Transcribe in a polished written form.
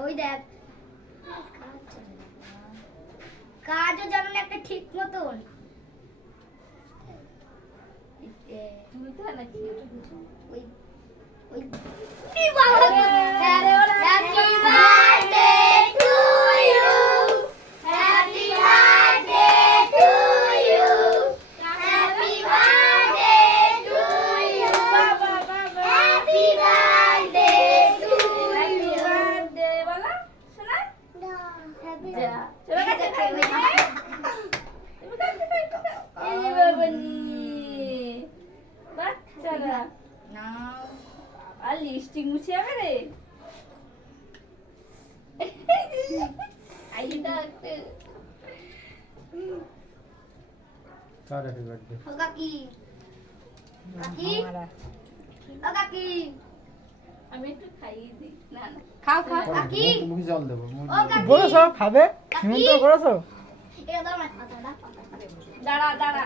ওই দেখ কাজও জানো না একটা ঠিক মতন ওই ওই লিপস্টিক মুছে যাবে রে আমি একটু খাইয়ে দিই না না খাও খাও কাকি মুখে জল দেবো বলো সব খাবে নিমন্ত্রণ করেছো এটা দাও না দাঁড়া দাঁড়া